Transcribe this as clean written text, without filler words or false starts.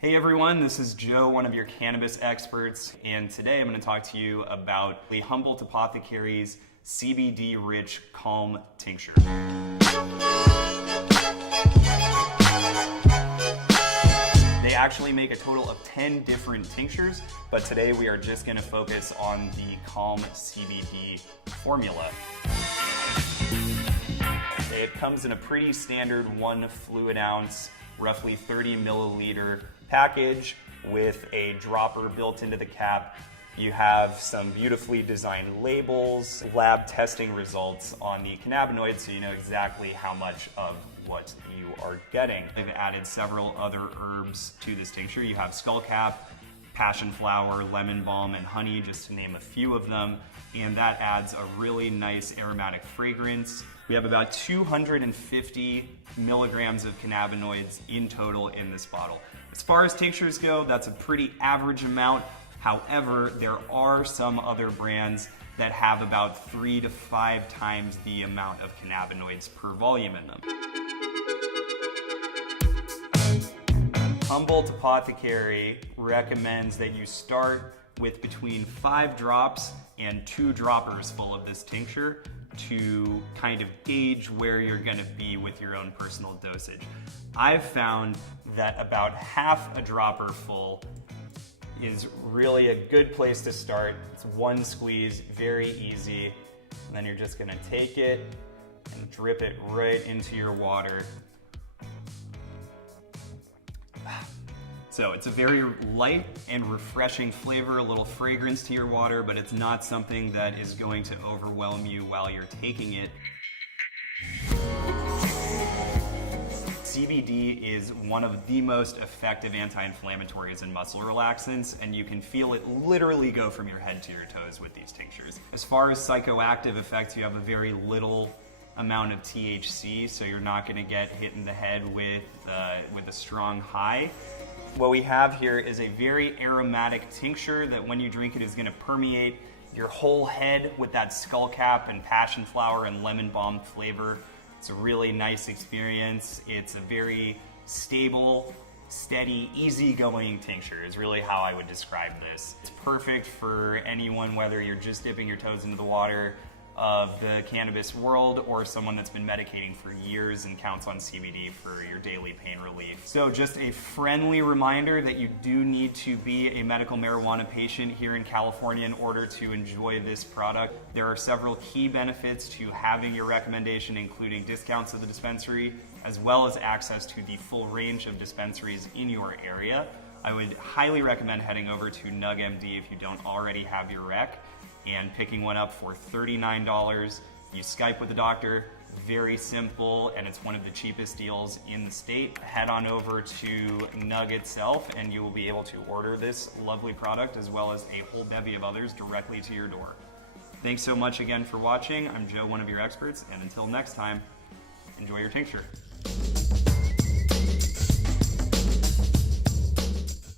Hey everyone, this is Joe, one of your cannabis experts, and today I'm going to talk to you about the Humboldt Apothecary's CBD-rich Calm Tincture. They actually make a total of 10 different tinctures, but today we are just going to focus on the Calm CBD formula. It comes in a pretty standard 1 fluid ounce, roughly 30 milliliter package with a dropper built into the cap. You have some beautifully designed labels, lab testing results on the cannabinoids so you know exactly how much of what you are getting. I've added several other herbs to this tincture. You have skullcap, passion flower, lemon balm, and honey, just to name a few of them, and that adds a really nice aromatic fragrance. We have about 250 milligrams of cannabinoids in total in this bottle. As far as tinctures go, that's a pretty average amount. However, there are some other brands that have about 3 to 5 times the amount of cannabinoids per volume in them. Humboldt Apothecary recommends that you start with between 5 drops and 2 droppers full of this tincture to kind of gauge where you're going to be with your own personal dosage. I've found that about half a dropper full is really a good place to start. It's one squeeze, very easy, and then you're just going to take it and drip it right into your water. So it's a very light and refreshing flavor, a little fragrance to your water, but it's not something that is going to overwhelm you while you're taking it. CBD is one of the most effective anti-inflammatories and muscle relaxants, and you can feel it literally go from your head to your toes with these tinctures. As far as psychoactive effects, you have a very little amount of THC, so you're not going to get hit in the head with a strong high. What we have here is a very aromatic tincture that when you drink it is going to permeate your whole head with that skullcap and passion flower and lemon balm flavor. It's a really nice experience. It's a very stable, steady, easygoing tincture is really how I would describe this. It's perfect for anyone, whether you're just dipping your toes into the water of the cannabis world or someone that's been medicating for years and counts on CBD for your daily pain relief. So just a friendly reminder that you do need to be a medical marijuana patient here in California in order to enjoy this product. There are several key benefits to having your recommendation, including discounts at the dispensary, as well as access to the full range of dispensaries in your area. I would highly recommend heading over to Nugg MD if you don't already have your rec, and picking one up for $39. You Skype with the doctor, very simple, and it's one of the cheapest deals in the state. Head on over to Nugg itself and you will be able to order this lovely product as well as a whole bevy of others directly to your door. Thanks so much again for watching. I'm Joe, one of your experts, and until next time, enjoy your tincture.